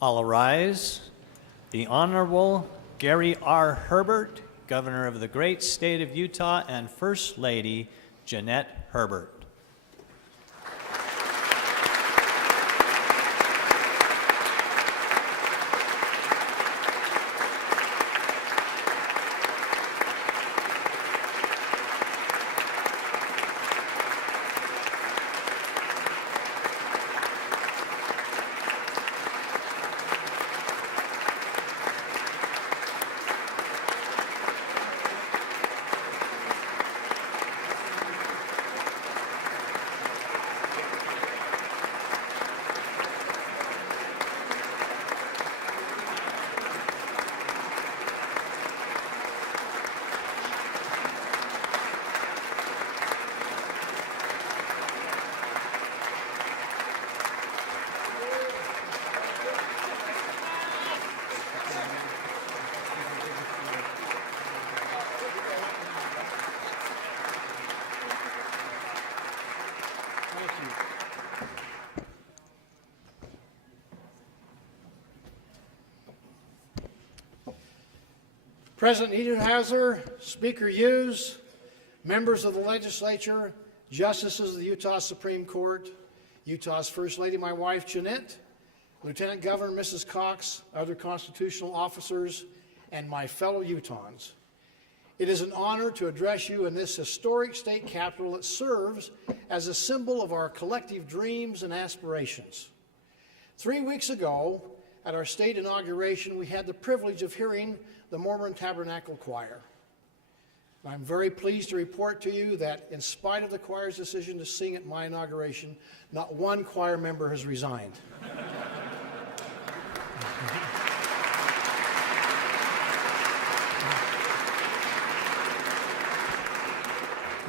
All arise. The Honorable Gary R. Herbert, Governor of the great state of Utah, and First Lady Jeanette Herbert. President Niederhauser, Speaker Hughes, members of the legislature, justices of the Utah Supreme Court, Utah's First Lady, my wife Jeanette, Lieutenant Governor Mrs. Cox, other constitutional officers, and my fellow Utahns. It is an honor to address you in this historic state capitol that serves as a symbol of our collective dreams and aspirations. 3 weeks ago, at our state inauguration, we had the privilege of hearing the Mormon Tabernacle Choir. I'm very pleased to report to you that in spite of the choir's decision to sing at my inauguration, not one choir member has resigned.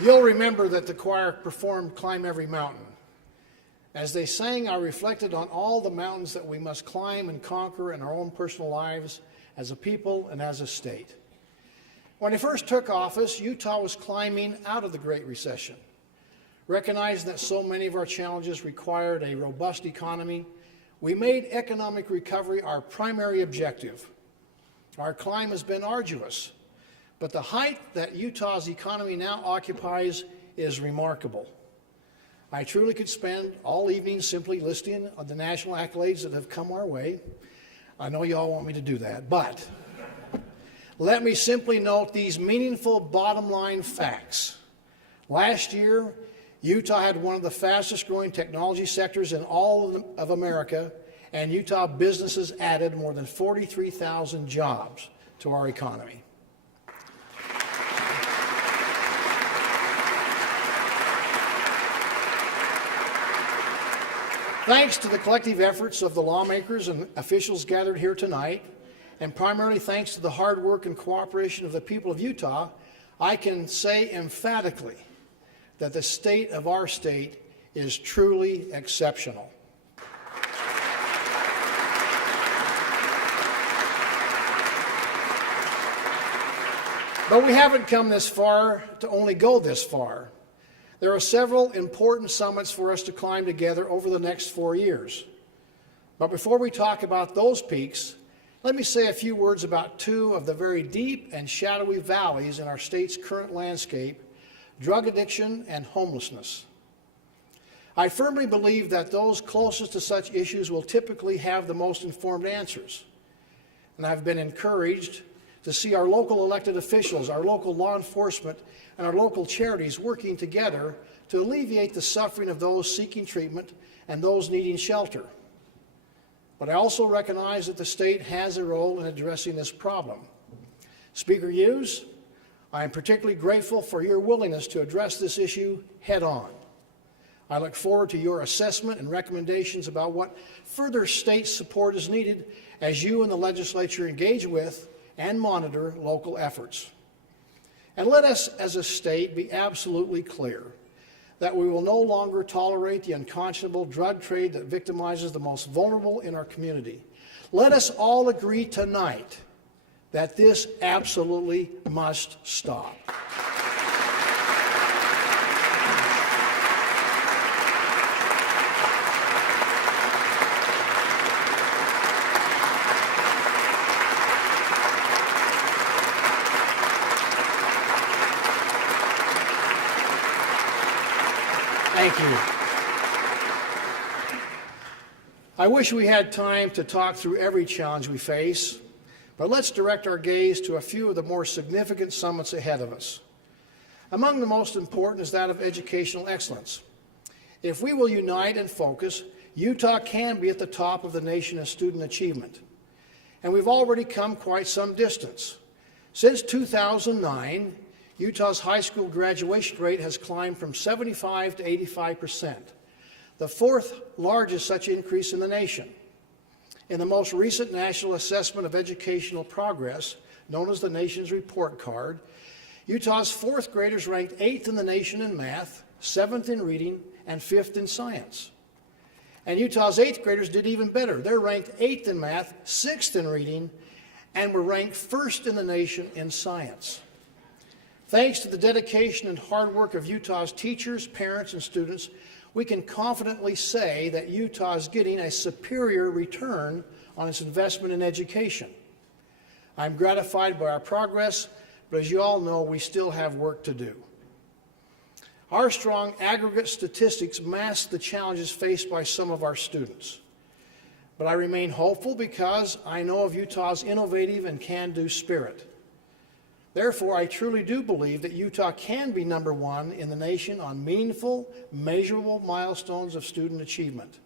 You'll remember that the choir performed Climb Every Mountain. As they sang, I reflected on all the mountains that we must climb and conquer in our own personal lives as a people and as a state. When I first took office, Utah was climbing out of the Great Recession. Recognizing that so many of our challenges required a robust economy, we made economic recovery our primary objective. Our climb has been arduous, but the height that Utah's economy now occupies is remarkable. I truly could spend all evening simply listing the national accolades that have come our way. I know you all want me to do that, but let me simply note these meaningful bottom line facts. Last year, Utah had one of the fastest growing technology sectors in all of America, and Utah businesses added more than 43,000 jobs to our economy. Thanks to the collective efforts of the lawmakers and officials gathered here tonight, and primarily thanks to the hard work and cooperation of the people of Utah, I can say emphatically that the state of our state is truly exceptional. But we haven't come this far to only go this far. There are several important summits for us to climb together over the next 4 years. But before we talk about those peaks, let me say a few words about two of the very deep and shadowy valleys in our state's current landscape: drug addiction and homelessness. I firmly believe that those closest to such issues will typically have the most informed answers. And I've been encouraged to see our local elected officials, our local law enforcement, and our local charities working together to alleviate the suffering of those seeking treatment and those needing shelter. But I also recognize that the state has a role in addressing this problem. Speaker Hughes, I am particularly grateful for your willingness to address this issue head on. I look forward to your assessment and recommendations about what further state support is needed as you and the legislature engage with and monitor local efforts. And let us as a state be absolutely clear that we will no longer tolerate the unconscionable drug trade that victimizes the most vulnerable in our community. Let us all agree tonight that this absolutely must stop. Thank you. I wish we had time to talk through every challenge we face, but let's direct our gaze to a few of the more significant summits ahead of us. Among the most important is that of educational excellence. If we will unite and focus, Utah can be at the top of the nation in student achievement. And we've already come quite some distance. Since 2009, Utah's high school graduation rate has climbed from 75 to 85%, the fourth largest such increase in the nation. In the most recent National Assessment of Educational Progress, known as the nation's report card, Utah's fourth graders ranked 8th in the nation in math, 7th in reading, and 5th in science. And Utah's 8th graders did even better. They're ranked 8th in math, 6th in reading, and were ranked 1st in the nation in science. Thanks to the dedication and hard work of Utah's teachers, parents, and students, we can confidently say that Utah is getting a superior return on its investment in education. I'm gratified by our progress, but as you all know, we still have work to do. Our strong aggregate statistics mask the challenges faced by some of our students. But I remain hopeful because I know of Utah's innovative and can-do spirit. Therefore, I truly do believe that Utah can be number one in the nation on meaningful, measurable milestones of student achievement.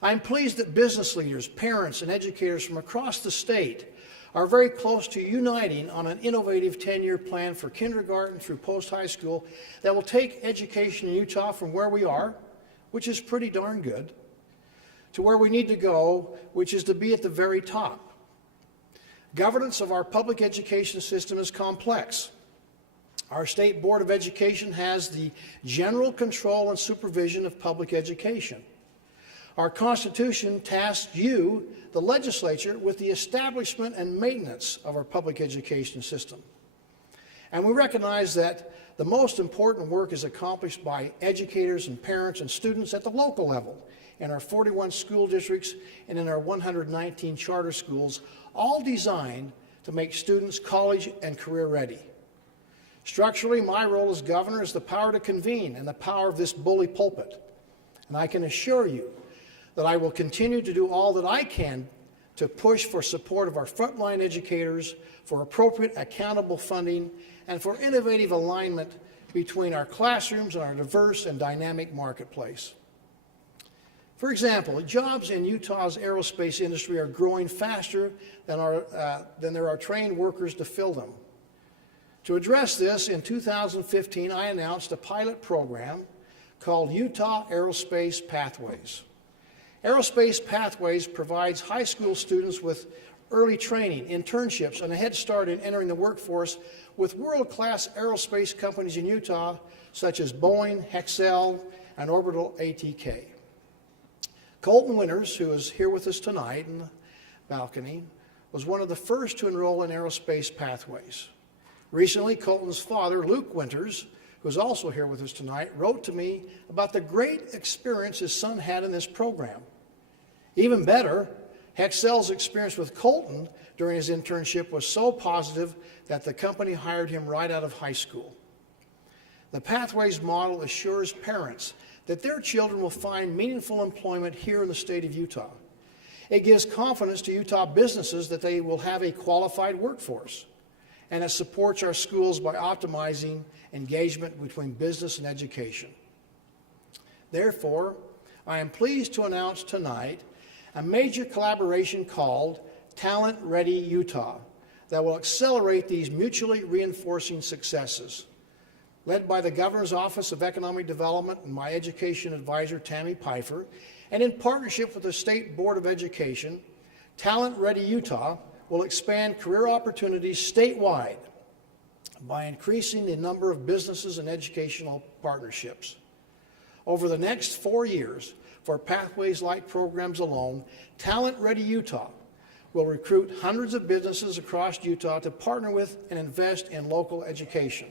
I'm pleased that business leaders, parents, and educators from across the state are very close to uniting on an innovative 10-year plan for kindergarten through post-high school that will take education in Utah from where we are, which is pretty darn good, to where we need to go, which is to be at the very top. Governance of our public education system is complex. Our State Board of Education has the general control and supervision of public education. Our Constitution tasks you, the legislature, with the establishment and maintenance of our public education system. And we recognize that the most important work is accomplished by educators and parents and students at the local level, in our 41 school districts and in our 119 charter schools, all designed to make students college and career ready. Structurally, my role as governor is the power to convene and the power of this bully pulpit. And I can assure you that I will continue to do all that I can to push for support of our frontline educators, for appropriate accountable funding, and for innovative alignment between our classrooms and our diverse and dynamic marketplace. For example, jobs in Utah's aerospace industry are growing faster than there are trained workers to fill them. To address this, in 2015, I announced a pilot program called Utah Aerospace Pathways. Aerospace Pathways provides high school students with early training, internships, and a head start in entering the workforce with world-class aerospace companies in Utah, such as Boeing, Hexcel, and Orbital ATK. Colton Winters, who is here with us tonight in the balcony, was one of the first to enroll in Aerospace Pathways. Recently, Colton's father, Luke Winters, who is also here with us tonight, wrote to me about the great experience his son had in this program. Even better, Hexcel's experience with Colton during his internship was so positive that the company hired him right out of high school. The Pathways model assures parents that their children will find meaningful employment here in the state of Utah. It gives confidence to Utah businesses that they will have a qualified workforce, and it supports our schools by optimizing engagement between business and education. Therefore, I am pleased to announce tonight a major collaboration called Talent Ready Utah that will accelerate these mutually reinforcing successes. Led by the Governor's Office of Economic Development and my education advisor, Tammy Pfeiffer, and in partnership with the State Board of Education, Talent Ready Utah will expand career opportunities statewide by increasing the number of businesses and educational partnerships. Over the next 4 years, for Pathways-like programs alone, Talent Ready Utah will recruit hundreds of businesses across Utah to partner with and invest in local education.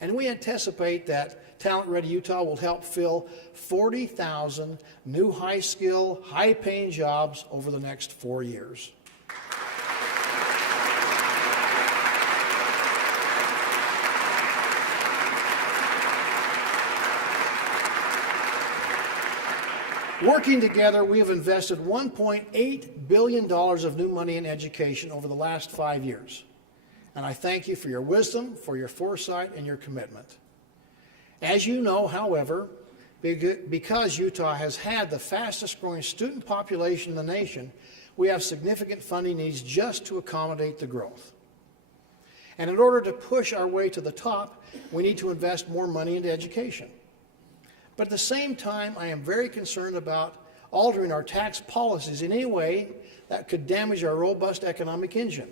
And we anticipate that Talent Ready Utah will help fill 40,000 new high-skill, high-paying jobs over the next 4 years. Working together, we have invested $1.8 billion of new money in education over the last 5 years. And I thank you for your wisdom, for your foresight, and your commitment. As you know, however, because Utah has had the fastest growing student population in the nation, we have significant funding needs just to accommodate the growth. And in order to push our way to the top, we need to invest more money into education. But at the same time, I am very concerned about altering our tax policies in any way that could damage our robust economic engine.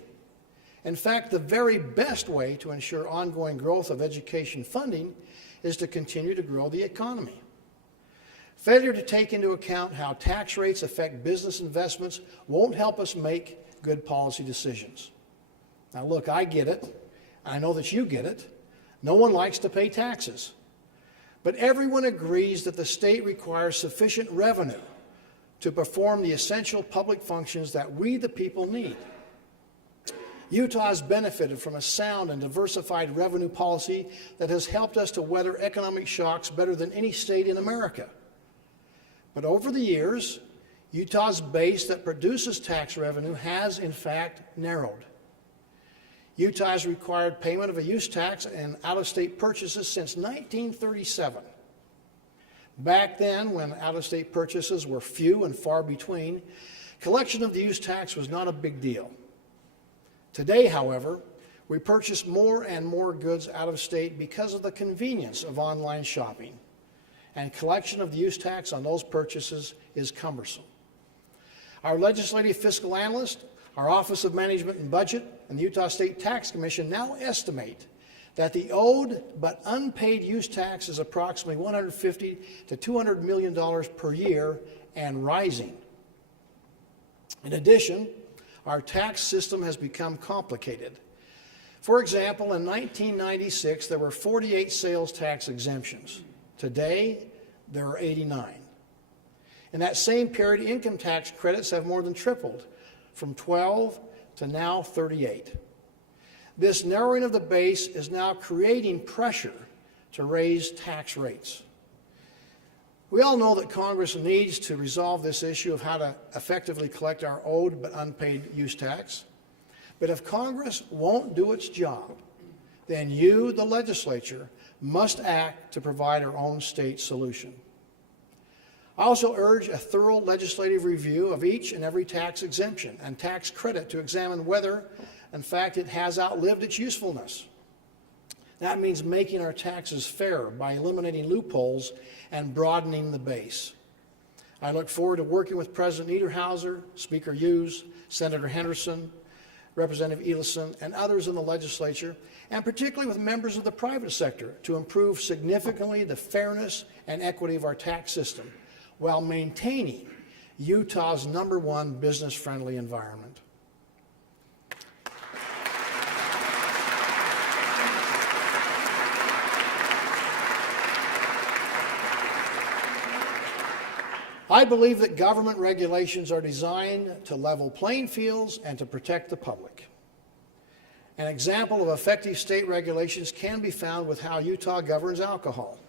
In fact, the very best way to ensure ongoing growth of education funding is to continue to grow the economy. Failure to take into account how tax rates affect business investments won't help us make good policy decisions. Now look, I get it. I know that you get it. No one likes to pay taxes. But everyone agrees that the state requires sufficient revenue to perform the essential public functions that we, the people, need. Utah has benefited from a sound and diversified revenue policy that has helped us to weather economic shocks better than any state in America. But over the years, Utah's base that produces tax revenue has, in fact, narrowed. Utah has required payment of a use tax and out-of-state purchases since 1937. Back then, when out-of-state purchases were few and far between, collection of the use tax was not a big deal. Today, however, we purchase more and more goods out of state because of the convenience of online shopping, and collection of the use tax on those purchases is cumbersome. Our legislative fiscal analyst, our Office of Management and Budget, and the Utah State Tax Commission now estimate that the owed but unpaid use tax is approximately $150 to $200 million per year and rising. In addition, our tax system has become complicated. For example, in 1996, there were 48 sales tax exemptions. Today, there are 89. In that same period, income tax credits have more than tripled, from 12 to now 38. This narrowing of the base is now creating pressure to raise tax rates. We all know that Congress needs to resolve this issue of how to effectively collect our owed but unpaid use tax. But if Congress won't do its job, then you, the legislature, must act to provide our own state solution. I also urge a thorough legislative review of each and every tax exemption and tax credit to examine whether, in fact, it has outlived its usefulness. That means making our taxes fairer by eliminating loopholes and broadening the base. I look forward to working with President Niederhauser, Speaker Hughes, Senator Henderson, Representative Elison, and others in the legislature, and particularly with members of the private sector, to improve significantly the fairness and equity of our tax system while maintaining Utah's #1 business-friendly environment. I believe that government regulations are designed to level playing fields and to protect the public. An example of effective state regulations can be found with how Utah governs alcohol.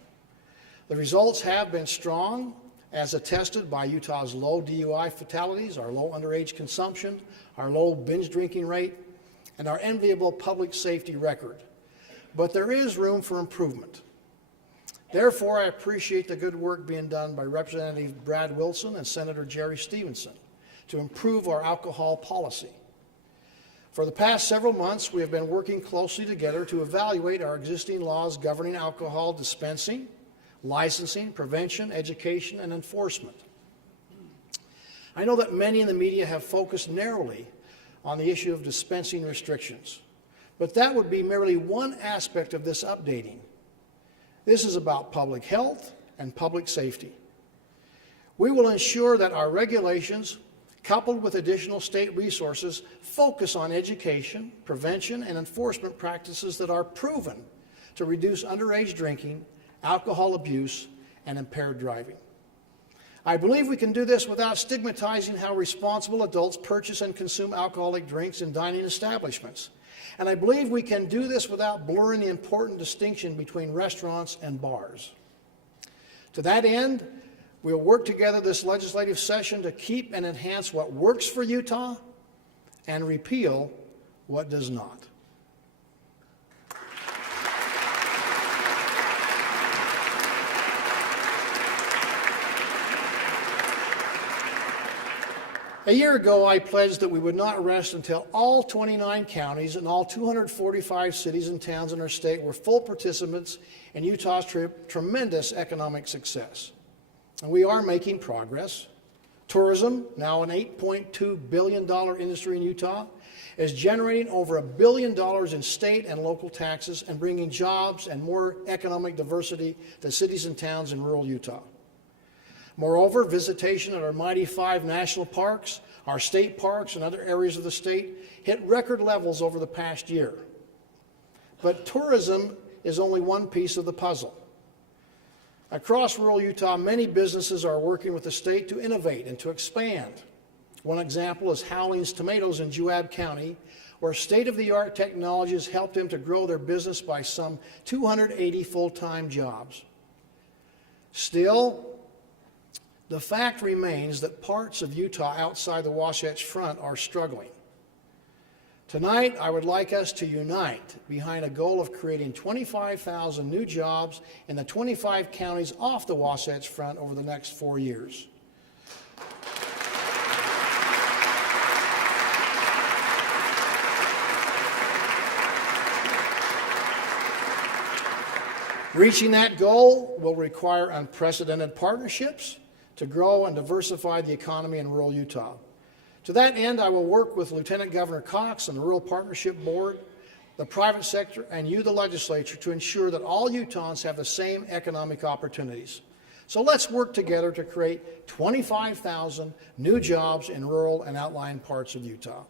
The results have been strong, as attested by Utah's low DUI fatalities, our low underage consumption, our low binge drinking rate, and our enviable public safety record. But there is room for improvement. Therefore, I appreciate the good work being done by Representative Brad Wilson and Senator Jerry Stevenson to improve our alcohol policy. For the past several months, we have been working closely together to evaluate our existing laws governing alcohol dispensing, licensing, prevention, education, and enforcement. I know that many in the media have focused narrowly on the issue of dispensing restrictions, but that would be merely one aspect of this updating. This is about public health and public safety. We will ensure that our regulations, coupled with additional state resources, focus on education, prevention, and enforcement practices that are proven to reduce underage drinking, alcohol abuse, and impaired driving. I believe we can do this without stigmatizing how responsible adults purchase and consume alcoholic drinks in dining establishments. And I believe we can do this without blurring the important distinction between restaurants and bars. To that end, We'll work together this legislative session to keep and enhance what works for Utah and repeal what does not. A year ago, I pledged that we would not rest until all 29 counties and all 245 cities and towns in our state were full participants in Utah's tremendous economic success. And we are making progress. Tourism, now an $8.2 billion industry in Utah, is generating over $1 billion in state and local taxes and bringing jobs and more economic diversity to cities and towns in rural Utah. Moreover, visitation at our mighty 5 national parks, our state parks, and other areas of the state hit record levels over the past year. But tourism is only one piece of the puzzle. Across rural Utah, many businesses are working with the state to innovate and to expand. One example is Howling's Tomatoes in Juab County, where state-of-the-art technology has helped them to grow their business by some 280 full-time jobs. Still, the fact remains that parts of Utah outside the Wasatch Front are struggling. Tonight, I would like us to unite behind a goal of creating 25,000 new jobs in the 25 counties off the Wasatch Front over the next 4 years. Reaching that goal will require unprecedented partnerships to grow and diversify the economy in rural Utah. To that end, I will work with Lieutenant Governor Cox and the Rural Partnership Board, the private sector, and you, the legislature, to ensure that all Utahns have the same economic opportunities. So let's work together to create 25,000 new jobs in rural and outlying parts of Utah.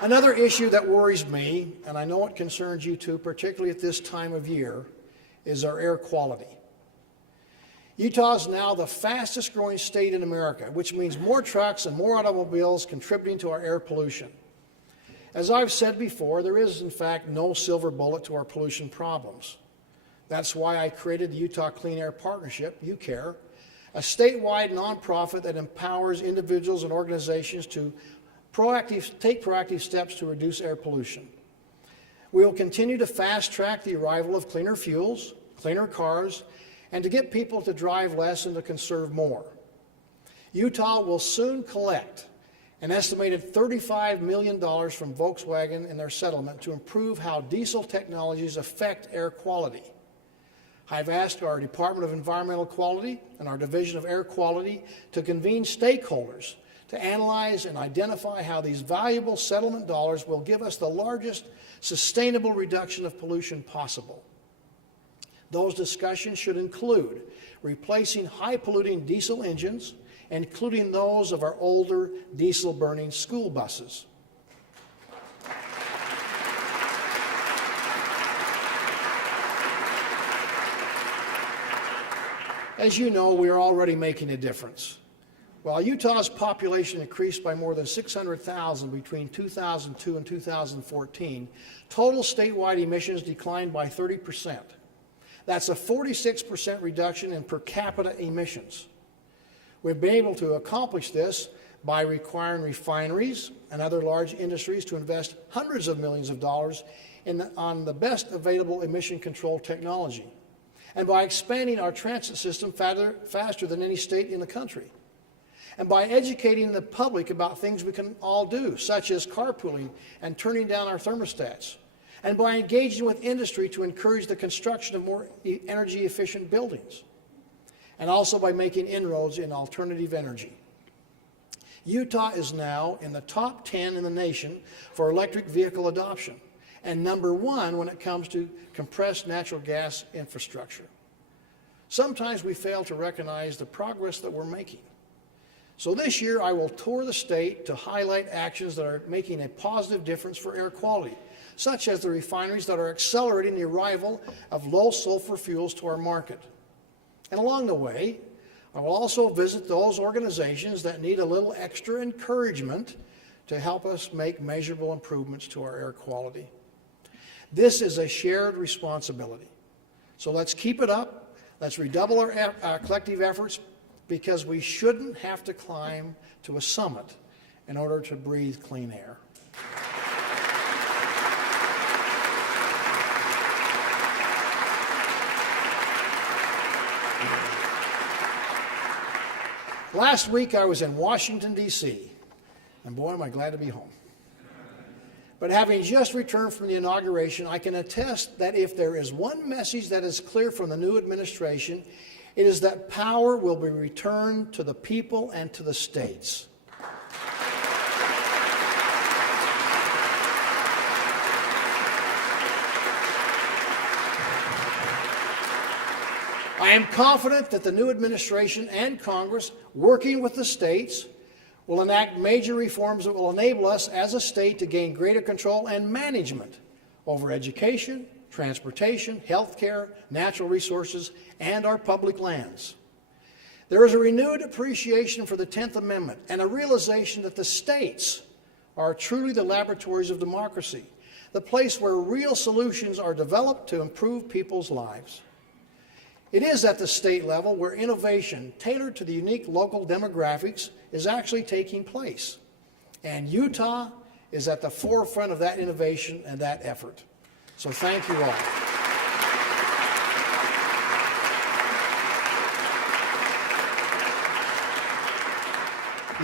Another issue that worries me, and I know it concerns you too, particularly at this time of year, is our air quality. Utah is now the fastest growing state in America, which means more trucks and more automobiles contributing to our air pollution. As I've said before, there is in fact no silver bullet to our pollution problems. That's why I created the Utah Clean Air Partnership, UCARE, a statewide nonprofit that empowers individuals and organizations to take proactive steps to reduce air pollution. We will continue to fast-track the arrival of cleaner fuels, cleaner cars, and to get people to drive less and to conserve more. Utah will soon collect an estimated $35 million from Volkswagen in their settlement to improve how diesel technologies affect air quality. I've asked our Department of Environmental Quality and our Division of Air Quality to convene stakeholders to analyze and identify how these valuable settlement dollars will give us the largest sustainable reduction of pollution possible. Those discussions should include replacing high-polluting diesel engines, including those of our older diesel-burning school buses. As you know, we are already making a difference. While Utah's population increased by more than 600,000 between 2002 and 2014, total statewide emissions declined by 30%. That's a 46% reduction in per capita emissions. We've been able to accomplish this by requiring refineries and other large industries to invest hundreds of millions of dollars on the best available emission control technology, and by expanding our transit system faster than any state in the country, and by educating the public about things we can all do, such as carpooling and turning down our thermostats, and by engaging with industry to encourage the construction of more energy-efficient buildings, and also by making inroads in alternative energy. Utah is now in the top 10 in the nation for electric vehicle adoption, and number 1 when it comes to compressed natural gas infrastructure. Sometimes we fail to recognize the progress that we're making. So this year I will tour the state to highlight actions that are making a positive difference for air quality, such as the refineries that are accelerating the arrival of low sulfur fuels to our market. And along the way, I will also visit those organizations that need a little extra encouragement to help us make measurable improvements to our air quality. This is a shared responsibility. So let's keep it up. Let's redouble our collective efforts, because we shouldn't have to climb to a summit in order to breathe clean air. Last week I was in Washington, D.C., and boy, am I glad to be home. But having just returned from the inauguration, I can attest that if there is one message that is clear from the new administration, it is that power will be returned to the people and to the states. I am confident that the new administration and Congress, working with the states, will enact major reforms that will enable us as a state to gain greater control and management over education, transportation, health care, natural resources, and our public lands. There is a renewed appreciation for the 10th Amendment and a realization that the states are truly the laboratories of democracy, the place where real solutions are developed to improve people's lives. It is at the state level where innovation tailored to the unique local demographics is actually taking place. And Utah is at the forefront of that innovation and that effort. So thank you all.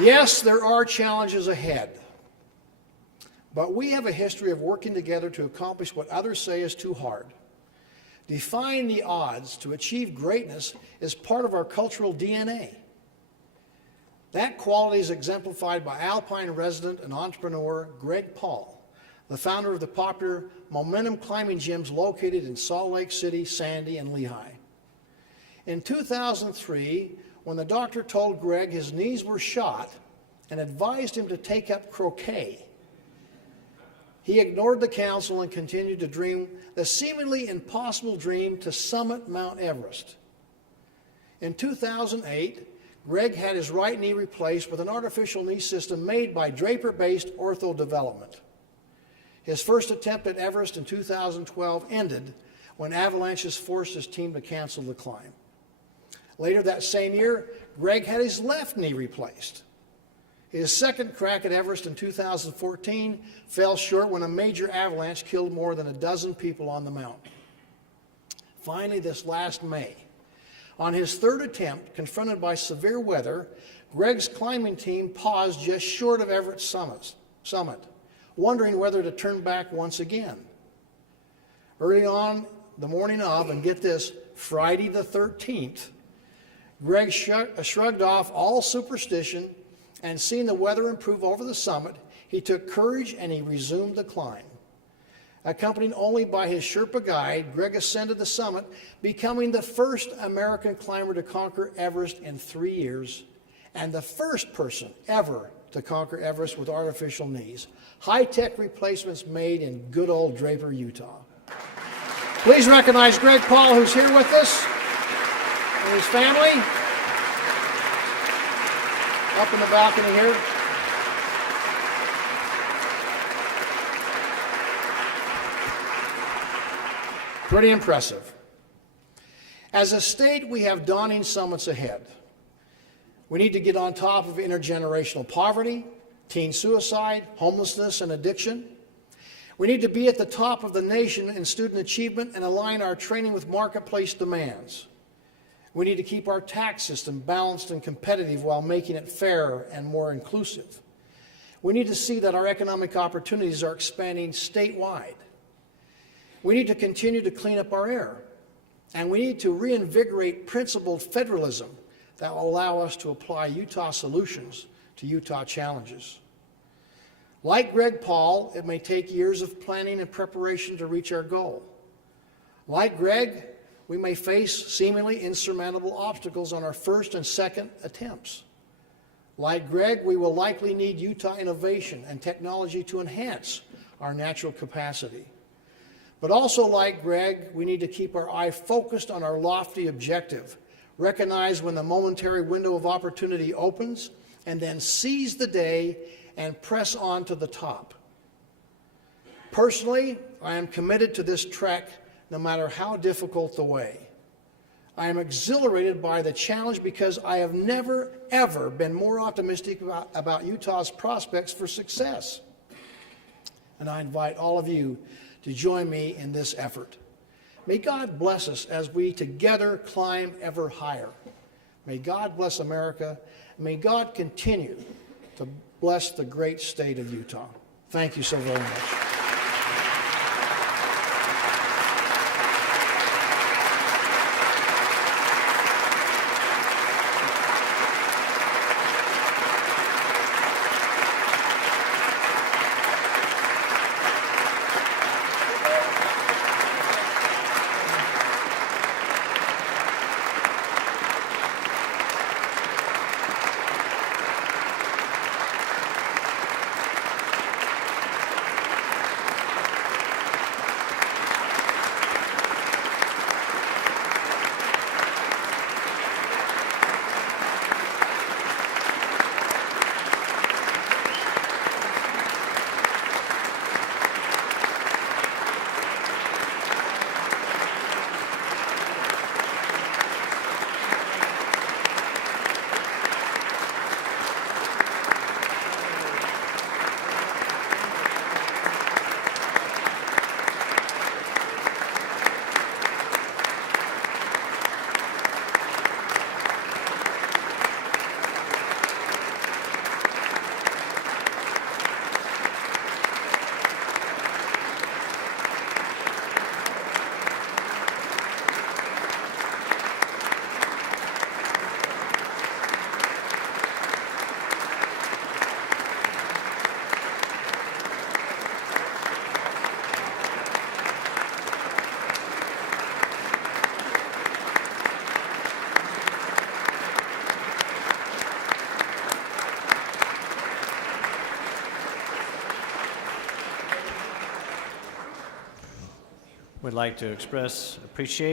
Yes, there are challenges ahead, but we have a history of working together to accomplish what others say is too hard. Defying the odds to achieve greatness is part of our cultural DNA. That quality is exemplified by Alpine resident and entrepreneur Greg Paul, the founder of the popular Momentum climbing gyms located in Salt Lake City, Sandy, and Lehigh. In 2003, when the doctor told Greg his knees were shot and advised him to take up croquet, he ignored the counsel and continued to dream the seemingly impossible dream to summit Mount Everest. In 2008, Greg had his right knee replaced with an artificial knee system made by Draper-based Ortho Development. His first attempt at Everest in 2012 ended when avalanches forced his team to cancel the climb. Later that same year, Greg had his left knee replaced. His second crack at Everest in 2014 fell short when a major avalanche killed more than a dozen people on the mountain. Finally, this last May, on his third attempt, confronted by severe weather, Greg's climbing team paused just short of Everest summit, wondering whether to turn back once again. Early on the morning of, and get this, Friday the 13th, Greg shrugged off all superstition, and seeing the weather improve over the summit, he took courage and he resumed the climb. Accompanied only by his Sherpa guide, Greg ascended the summit, becoming the first American climber to conquer Everest in 3 years, and the first person ever to conquer Everest with artificial knees. High-tech replacements made in good old Draper, Utah. Please recognize Greg Paul, who's here with us, and his family. Up in the balcony here. Pretty impressive. As a state, we have daunting summits ahead. We need to get on top of intergenerational poverty, teen suicide, homelessness, and addiction. We need to be at the top of the nation in student achievement and align our training with marketplace demands. We need to keep our tax system balanced and competitive while making it fairer and more inclusive. We need to see that our economic opportunities are expanding statewide. We need to continue to clean up our air. And we need to reinvigorate principled federalism that will allow us to apply Utah solutions to Utah challenges. Like Greg Paul, it may take years of planning and preparation to reach our goal. Like Greg, we may face seemingly insurmountable obstacles on our first and second attempts. Like Greg, we will likely need Utah innovation and technology to enhance our natural capacity. But also like Greg, we need to keep our eye focused on our lofty objective, recognize when the momentary window of opportunity opens, and then seize the day and press on to the top. Personally, I am committed to this trek no matter how difficult the way. I am exhilarated by the challenge because I have never, ever been more optimistic about Utah's prospects for success. And I invite all of you to join me in this effort. May God bless us as we together climb ever higher. May God bless America. May God continue to bless the great state of Utah. Thank you so very much. Would like to express appreciation